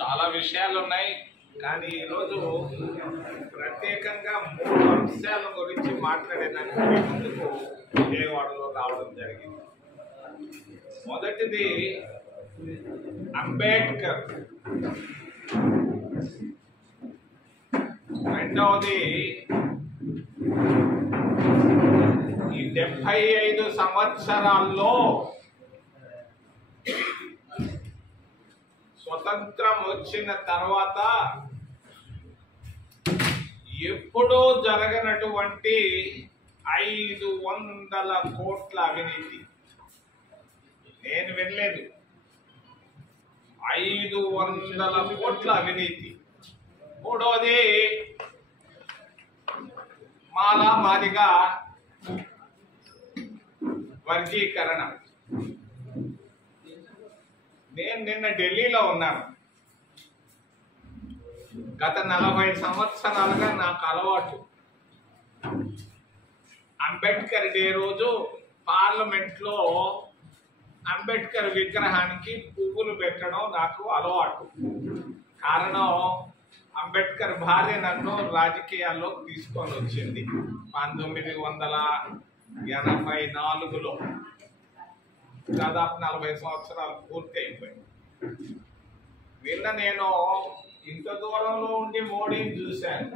చాలా విషయాలు ఉన్నాయి, కానీ ఈరోజు ప్రత్యేకంగా 3 అంశాల గురించి మాట్లాడేదానికి మీ ముందుకు విజయవాడలో రావడం జరిగింది. మొదటిది అంబేద్కర్, రెండవది ఈ 75 సంవత్సరాల్లో స్వతంత్రం వచ్చిన తర్వాత ఎప్పుడూ జరగనటువంటి 500 కోట్ల అవినీతి. నేను వినలేదు, 500 కోట్ల అవినీతి. మూడవది మాదిగా వర్గీకరణ. నేను నిన్న ఢిల్లీలో ఉన్నాను. గత 40 సంవత్సరాలుగా నాకు అలవాటు అంబేద్కర్ డే రోజు పార్లమెంట్లో అంబేద్కర్ విగ్రహానికి పువ్వులు పెట్టడం నాకు అలవాటు. కారణం, అంబేద్కర్ భార్య నన్ను రాజకీయాల్లోకి తీసుకొని వచ్చింది 1984లో. దాదాపు 40 సంవత్సరాలు పూర్తి అయిపోయింది. నిన్న నేను ఇంత దూరంలో ఉండి మోడీని చూశాను,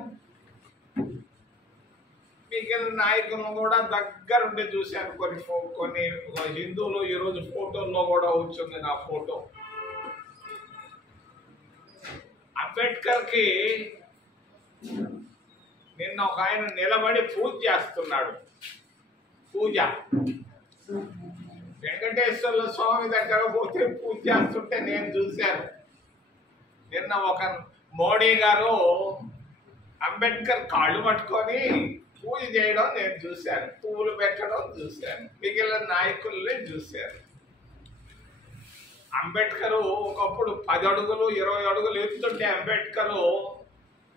మిగిలిన నాయకులను కూడా దగ్గరుండి చూశాను. కొన్ని హిందువులు ఈరోజు ఫోటోల్లో కూడా వచ్చింది నా ఫోటో. అంబేద్కర్కి నిన్న ఒక ఆయన నిలబడి పూజ చేస్తున్నాడు. పూజ వెంకటేశ్వర స్వామి దగ్గర పోతే పూజ చేస్తుంటే నేను చూశాను. నిన్న ఒక మోడీ గారు అంబేద్కర్ కాళ్ళు పట్టుకొని పూజ చేయడం నేను చూశాను, పువ్వులు పెట్టడం చూశాను, మిగిలిన నాయకుల్ని చూశాను. అంబేద్కర్ ఒకప్పుడు 10 అడుగులు 20 అడుగులు ఎత్తుంటే అంబేద్కర్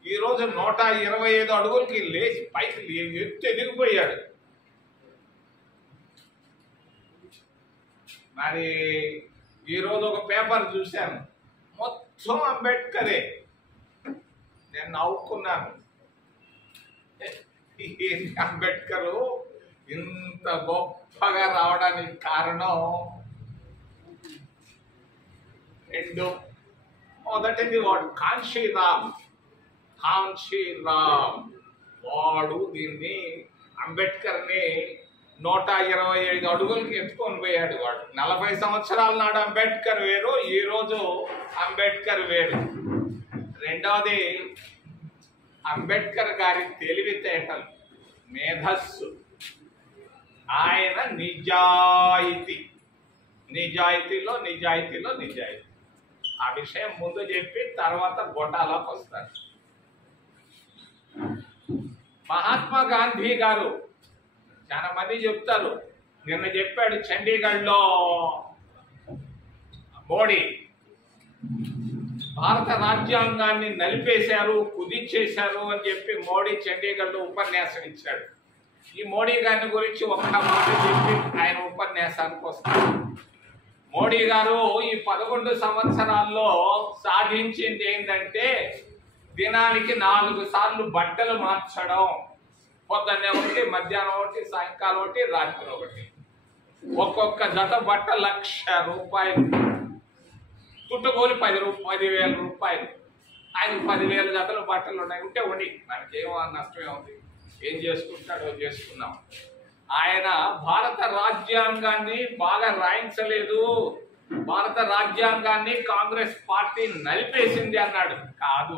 ఈరోజు 125 అడుగులకి లేచి పైకి ఎదిగిపోయాడు. మరి ఈరోజు ఒక పేపర్ చూశాను, మొత్తం అంబేద్కరే. నేను నవ్వుకున్నాను. అంబేద్కర్ ఇంత గొప్పగా రావడానికి కారణం రెండు. మొదటిది వాడు కాంశీరామ్. వాడు దీన్ని అంబేద్కర్ని 125 అడుగులకి ఎత్తుకొని పోయాడు. వాడు 40 సంవత్సరాల నాడు అంబేద్కర్ వేరు, ఈరోజు అంబేద్కర్ వేరు. రెండవది అంబేద్కర్ గారి తెలివితేటలు, మేధస్సు, ఆయన నిజాయితీలో నిజాయితీ. ఆ విషయం ముందు చెప్పి తర్వాత గొటాలకు వస్తారు. మహాత్మా గాంధీ గారు చాలా మంది చెప్తారు, నిన్న చెప్పాడు చండీగఢ్లో మోడీ భారత రాజ్యాంగాన్ని నలిపేశారు, కుదించేశారు అని చెప్పి మోడీ చండీగఢ్లో ఉపన్యాసం ఇచ్చాడు. ఈ మోడీ గారిని గురించి ఒక్క మాట చెప్పి ఆయన ఉపన్యాసానికి వస్తారు. మోడీ గారు ఈ 11 సంవత్సరాల్లో సాధించింది ఏంటంటే దినానికి 4 సార్లు బట్టలు మార్చడం. పొద్దున్నే ఒకటి, మధ్యాహ్నం ఒకటి, సాయంకాలం ఒకటి, రాత్రి ఒకటి. ఒక్కొక్క జత బట్ట ₹1,00,000. చుట్టుకోని 10,000 రూపాయలు. ఆయనకు 10,000 జతల బట్టలు ఉన్నాయి. ఉంటే ఉండి మనకేమో నష్టమే ఉంది, ఏం చేసుకుంటాడో చేసుకున్నాం. ఆయన భారత రాజ్యాంగాన్ని బాగా రాయించలేదు, భారత రాజ్యాంగాన్ని కాంగ్రెస్ పార్టీ నలిపేసింది అన్నాడు. కాదు,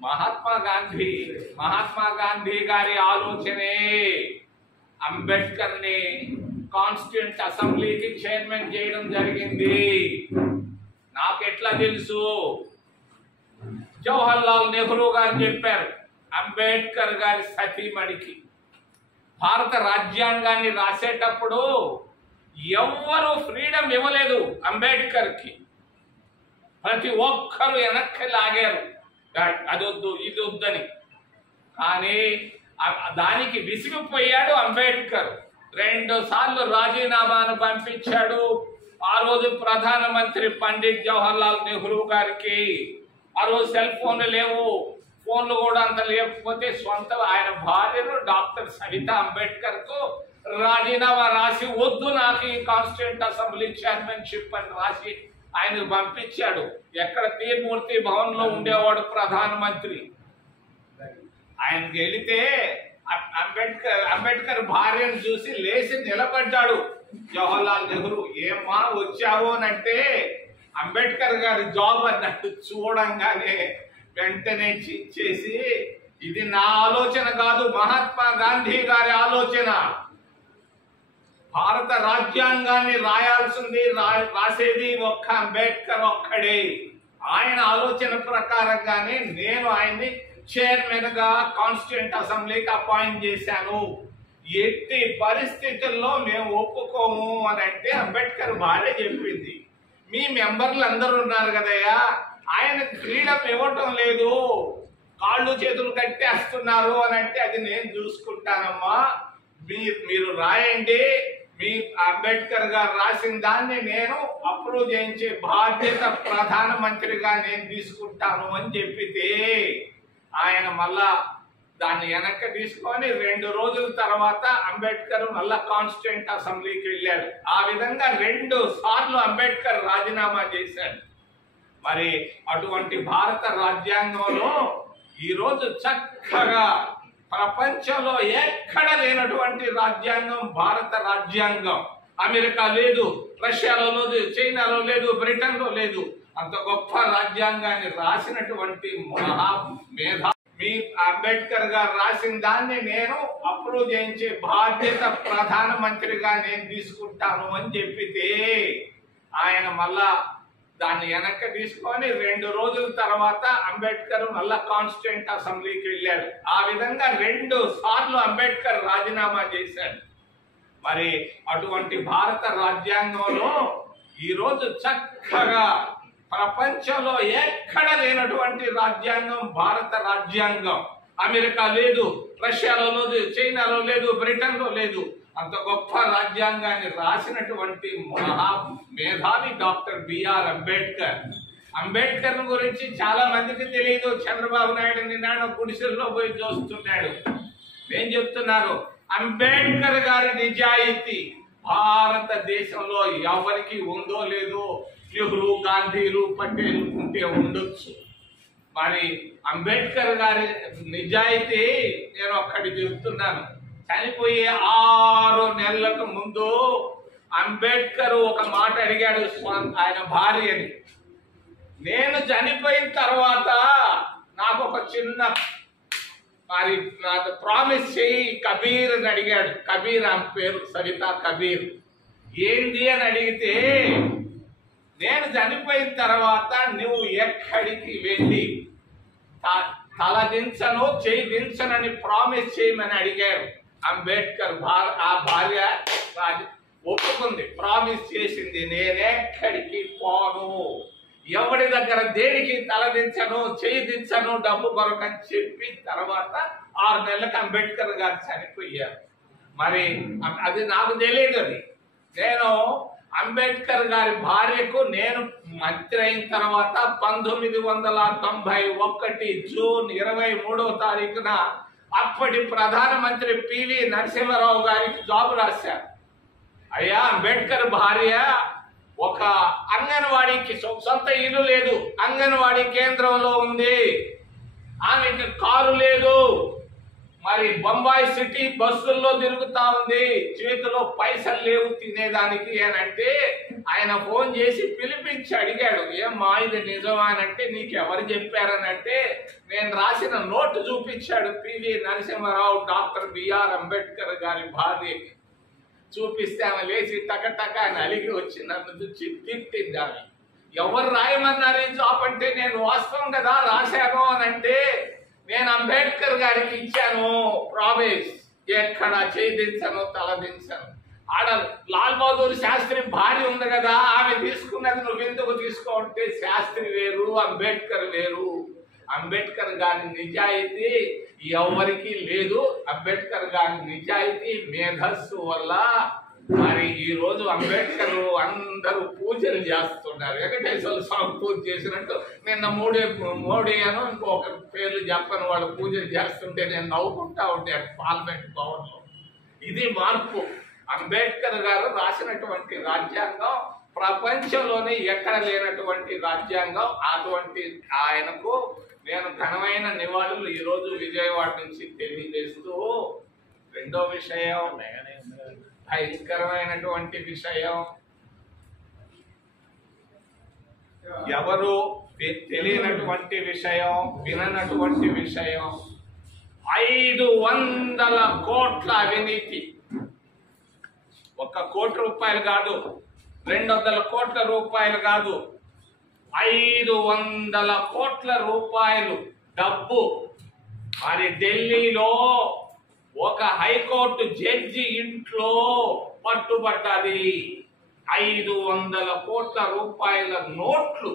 మహాత్మా గాంధీ గారి ఆలోచనే అంబేద్కర్ని కాన్స్టిట్యూంట్ అసెంబ్లీకి చైర్మన్ చేయడం జరిగింది. నాకెట్లా తెలుసు? జవహర్లాల్ నెహ్రూ గారు చెప్పారు అంబేద్కర్ గారి సతీమణికి. భారత రాజ్యాంగాన్ని రాసేటప్పుడు ఎవ్వరూ ఫ్రీడమ్ ఇవ్వలేదు అంబేద్కర్కి. ప్రతి ఒక్కరు వెనక్కి లాగారు, అదొద్దు ఇది వద్దని. కానీ దానికి విసిగిపోయాడు అంబేద్కర్. 2 సార్లు రాజీనామాను పంపించాడు. ఆ రోజు ప్రధానమంత్రి పండిట్ జవహర్లాల్ నెహ్రూ గారికి ఆ రోజు సెల్ ఫోన్లు లేవు, ఫోన్లు కూడా అంత లేకపోతే సొంత ఆయన భార్యను డాక్టర్ సవితా అంబేద్కర్ కు రాజీనామా రాసి వద్దు నాకు ఈ కాన్స్టిట్యూంట్ అసెంబ్లీ చైర్మన్షిప్ అని రాసి ఆయనకు పంపించాడు. ఎక్కడ తీర్మూర్తి భవన్ లో ఉండేవాడు ప్రధానమంత్రి. ఆయనకి వెళితే అంబేద్కర్ భార్యను చూసి లేచి నిలబడ్డాడు జవహర్లాల్ నెహ్రూ. ఏమ్మా వచ్చావు అని అంటే అంబేద్కర్ గారి జాబ్ అన్నట్టు చూడంగానే వెంటనే చేసి ఇది నా ఆలోచన కాదు, మహాత్మా గాంధీ గారి ఆలోచన. భారత రాజ్యాంగాన్ని రాయాల్సింది రాసేది ఒక్క అంబేద్కర్ ఒక్కడే. ఆయన ఆలోచన ప్రకారంగానే నేను ఆయన్ని చైర్మన్ గా కాన్స్టిట్యూంట్ అసెంబ్లీకి అపాయింట్ చేశాను. ఎట్టి పరిస్థితుల్లో మేము ఒప్పుకోము అని అంటే అంబేద్కర్ భార్య చెప్పింది, మీ మెంబర్లు అందరూ ఉన్నారు కదయ్యా, ఆయనకు ఫ్రీడమ్ ఇవ్వటం లేదు, కాళ్ళు చేతులు కట్టేస్తున్నారు అని అంటే అది నేను చూసుకుంటానమ్మా, మీరు రాయండి, మీ అంబేద్కర్ గారు రాసిన దాన్ని నేను అప్రూవ్ చేయించే బాధ్యత ప్రధానమంత్రిగా నేను తీసుకుంటాను అని చెప్పితే ఆయన మళ్ళా దాన్ని వెనక్కి తీసుకొని 2 రోజుల తర్వాత అంబేద్కర్ మళ్ళా కాన్స్టిట్యూంట్ అసెంబ్లీకి వెళ్ళాడు. ఆ విధంగా 2 సార్లు అంబేద్కర్ రాజీనామా చేశాడు. మరి అటువంటి భారత రాజ్యాంగంలో ఈరోజు చక్కగా ప్రపంచంలో ఎక్కడ లేనటువంటి రాజ్యాంగం భారత రాజ్యాంగం. అమెరికా లేదు, రష్యాలో లేదు, చైనాలో లేదు, బ్రిటన్లో లేదు. అంత గొప్ప రాజ్యాంగాన్ని రాసినటువంటి మహా మేధా మీ అంబేద్కర్ గారు రాసిన దాన్ని నేను అప్రూవ్ చేయించే బాధ్యత ప్రధానమంత్రిగా నేను తీసుకుంటాను అని చెప్పితే ఆయన మళ్ళా దాన్ని వెనక్కి తీసుకొని 2 రోజుల తర్వాత అంబేద్కర్ మళ్ళా కాన్స్టిట్యూంట్ అసెంబ్లీకి వెళ్ళాడు. ఆ విధంగా 2 సార్లు అంబేద్కర్ రాజీనామా చేశాడు. మరి అటువంటి భారత రాజ్యాంగంలో ఈరోజు చక్కగా ప్రపంచంలో ఎక్కడ లేనటువంటి రాజ్యాంగం భారత రాజ్యాంగం. అమెరికా లేదు, రష్యాలో లేదు, చైనాలో లేదు, బ్రిటన్లో లేదు. అంత గొప్ప రాజ్యాంగాన్ని రాసినటువంటి మహా మేధావి డాక్టర్ బిఆర్ అంబేద్కర్. అంబేద్కర్ గురించి చాలా మందికి తెలియదు. చంద్రబాబు నాయుడు నిన్న గుడిసెల్లో పోయి చూస్తున్నాడు. ఏం చెప్తున్నారు? అంబేద్కర్ గారి నిజాయితీ భారతదేశంలో ఎవరికి ఉందో లేదో, నెహ్రూ, గాంధీలు, పటేల్ ఉంటే ఉండొచ్చు. మరి అంబేద్కర్ గారి నిజాయితీ నేను ఒక్కటి చెప్తున్నాను. చనిపోయే 6 నెలలకు ముందు అంబేద్కర్ ఒక మాట అడిగాడు ఆయన భార్యని, నేను చనిపోయిన తర్వాత నాకు ఒక చిన్న మరి ప్రామిస్ చేయి కబీర్ అని అడిగాడు. కబీర్ ఆమె పేరు సవితా కబీర్. ఏంటి అని అడిగితే, నేను చనిపోయిన తర్వాత నువ్వు ఎక్కడికి వెళ్ళి తల దించను చేయి దించనని ప్రామిస్ చేయమని అడిగాడు. అంబేద్కర్ ఆ భార్య ఒప్పుకుంది, ప్రామిస్ చేసింది, నేనెక్కడికి పోను, ఎవడి దగ్గర దేనికి తలదించను చేయి దించను డబ్బు కొరకని చెప్పి తర్వాత 6 నెలలకు అంబేద్కర్ గారు చనిపోయారు. మరి అది నాకు తెలియదు. అది నేను అంబేద్కర్ గారి భార్యకు నేను మంత్రి అయిన తర్వాత 1991 జూన్ 23వ తారీఖున అప్పటి ప్రధానమంత్రి పివి నరసింహారావు గారికి జాబ్ రాశారు. అయ్యా, అంబేద్కర్ భార్య ఒక అంగన్వాడీకి సొంత ఇల్లు లేదు, అంగన్వాడీ కేంద్రంలో ఉంది, ఆమెకి కారు లేదు, మరి బొంబాయి సిటీ బస్సుల్లో తిరుగుతా ఉంది, చేతిలో పైసలు లేవు తినేదానికి అని అంటే ఆయన ఫోన్ చేసి పిలిపించి అడిగాడు, ఏమ్మా ఇది నిజమా అని అంటే, నీకు ఎవరు చెప్పారని అంటే నేను రాసిన నోటు చూపించాడు పివి నరసింహారావు డాక్టర్ బిఆర్ అంబేద్కర్ గారి భార్యకి. చూపిస్తే ఆమె లేచి టకటక నలిగి వచ్చి నన్ను చూసి తిట్టింది. ఆమె ఎవరు రాయమన్నారు ఈ జాబ్ అంటే, నేను వాస్తవం కదా రాశాను అని అంటే, నేను అంబేద్కర్ గారికి ఇచ్చాను ప్రామిస్, ఎక్కడ చేయించను తలదించను. ఆడ లాల్ బహదూర్ శాస్త్రి భార్య ఉంది కదా, ఆమె తీసుకున్నది నువ్వు ఎందుకు తీసుకోవంటే, శాస్త్రి వేరు అంబేద్కర్ వేరు. అంబేద్కర్ గారి నిజాయితీ ఎవరికి లేదు. అంబేద్కర్ గారి నిజాయితీ మేధస్సు వల్ల మరి ఈ రోజు అంబేద్కర్ అందరూ పూజలు చేస్తున్నారు. వెంకటేశ్వర స్వామి పూజ చేసినట్టు నిన్న మోడీ అని ఇంకొక పేర్లు చెప్పని వాళ్ళు పూజలు చేస్తుంటే నేను నవ్వుకుంటా ఉంటాను పార్లమెంట్ భవన్లో. ఇది మార్పు. అంబేద్కర్ గారు రాసినటువంటి రాజ్యాంగం ప్రపంచంలోనే ఎక్కడ లేనటువంటి రాజ్యాంగం. అటువంటి ఆయనకు నేను ఘనమైన నివాళులు ఈరోజు విజయవాడ నుంచి తెలియజేస్తూ, రెండో విషయం భయంకరమైనటువంటి విషయం, ఎవరు తెలియనటువంటి విషయం, విననటువంటి విషయం, 500 కోట్ల అవినీతి. 1 కోటి రూపాయలు కాదు, 200 కోట్ల రూపాయలు కాదు, 500 కోట్ల రూపాయలు డబ్బు. మరి ఢిల్లీలో ఒక హైకోర్టు జడ్జి ఇంట్లో పట్టుబడ్డది 500 కోట్ల రూపాయల నోట్లు.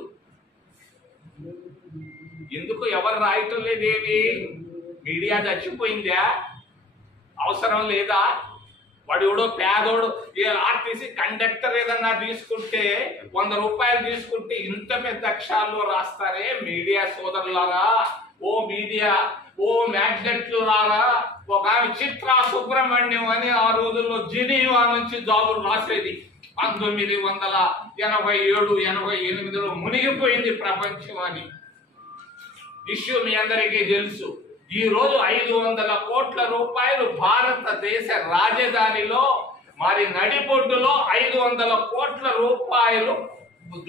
ఎందుకు ఎవరు రాయటం లేదేవి? మీడియా చచ్చిపోయిందా? అవసరం లేదా? వాడు ఎవడో పేదోడు ఆర్టీసీ కండక్టర్ ఏదన్నా తీసుకుంటే 100 రూపాయలు తీసుకుంటే ఇంత పెద్ద అక్షరాల్లో రాస్తారే మీడియా సోదరులారా, ఓ మీడియా, ఓ మ్యాగ్నెట్లు రారా. ఒక ఆమె చిత్రా సుబ్రహ్మణ్యం అని ఆ రోజుల్లో జినీవా నుంచి జాబులు రాసేది. 1987-88లో మునిగిపోయింది ప్రపంచం అని ఇష్యూ మీ అందరికీ తెలుసు. ఈ రోజు 500 కోట్ల రూపాయలు భారతదేశ రాజధానిలో మరి నడిబొడ్డులో 500 కోట్ల రూపాయలు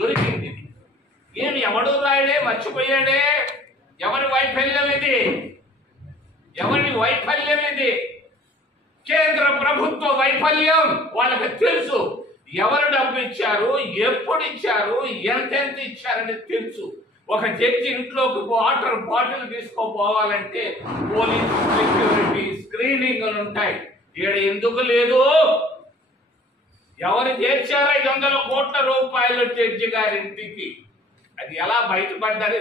దొరికింది. ఏమి ఎవడు రాయడే, మర్చిపోయాడే? ఎవరి వైఫల్యం ఇది? ఎవరి వైఫల్యం ఇది? కేంద్ర ప్రభుత్వ వైఫల్యం. వాళ్ళకి తెలుసు ఎవరు డబ్బు ఇచ్చారు, ఎప్పుడు ఇచ్చారు, ఎంతెంత ఇచ్చారని తెలుసు. ఒక జడ్జి ఇంట్లోకి వాటర్ బాటిల్ తీసుకోపోవాలంటే పోలీస్ సెక్యూరిటీ స్క్రీనింగ్ ఉంటాయి. ఇక్కడ ఎందుకు లేదు? ఎవరు చేర్చారు 500 కోట్ల రూపాయలు జడ్జి గారింటికి? అది ఎలా బయటపడ్డారు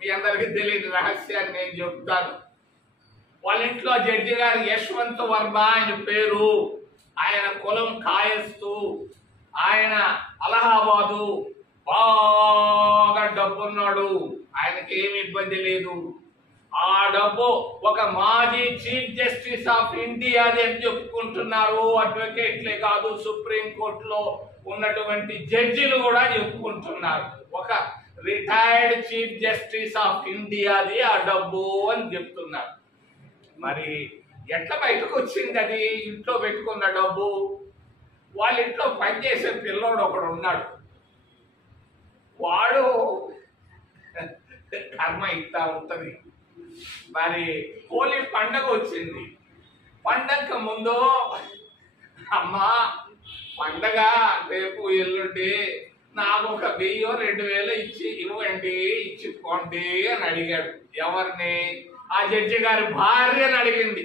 మీ అందరికీ తెలియదు. రహస్యాన్ని నేను చెప్తాను. వాళ్ళ ఇంట్లో జడ్జి గారు యశ్వంత్ వర్మ ఆయన పేరు. ఆయన కులం కాయస్తు. ఆయన అలహాబాదు బాగా డబ్బున్నాడు. ఆయనకి ఏమి ఇబ్బంది లేదు. ఆ డబ్బు ఒక మాజీ చీఫ్ జస్టిస్ ఆఫ్ ఇండియా అని చెప్పుకుంటున్నారు. అడ్వకేట్లే కాదు, సుప్రీం కోర్టులో ఉన్నటువంటి జడ్జిలు కూడా చెప్పుకుంటున్నారు. ఒక రిటైర్డ్ చీఫ్ జస్టిస్ ఆఫ్ ఇండియాది ఆ డబ్బు అని చెప్తున్నారు. మరి ఎట్లా బయటకు వచ్చింది అది? ఇంట్లో పెట్టుకున్న డబ్బు. వాళ్ళ ఇంట్లో పనిచేసే పిల్లోడు ఒకడు ఉన్నాడు. వాడు కర్మ ఇస్తా ఉంటది. మరి హోలీ పండగ వచ్చింది. పండగ ముందు అమ్మా పండగ రేపు ఎల్లుండి నాకు ఒక 1000-2000 ఇవ్వండి, ఇచ్చిపోండి అని అడిగాడు. ఎవరిని? ఆ జడ్జి గారి భార్యని అడిగింది.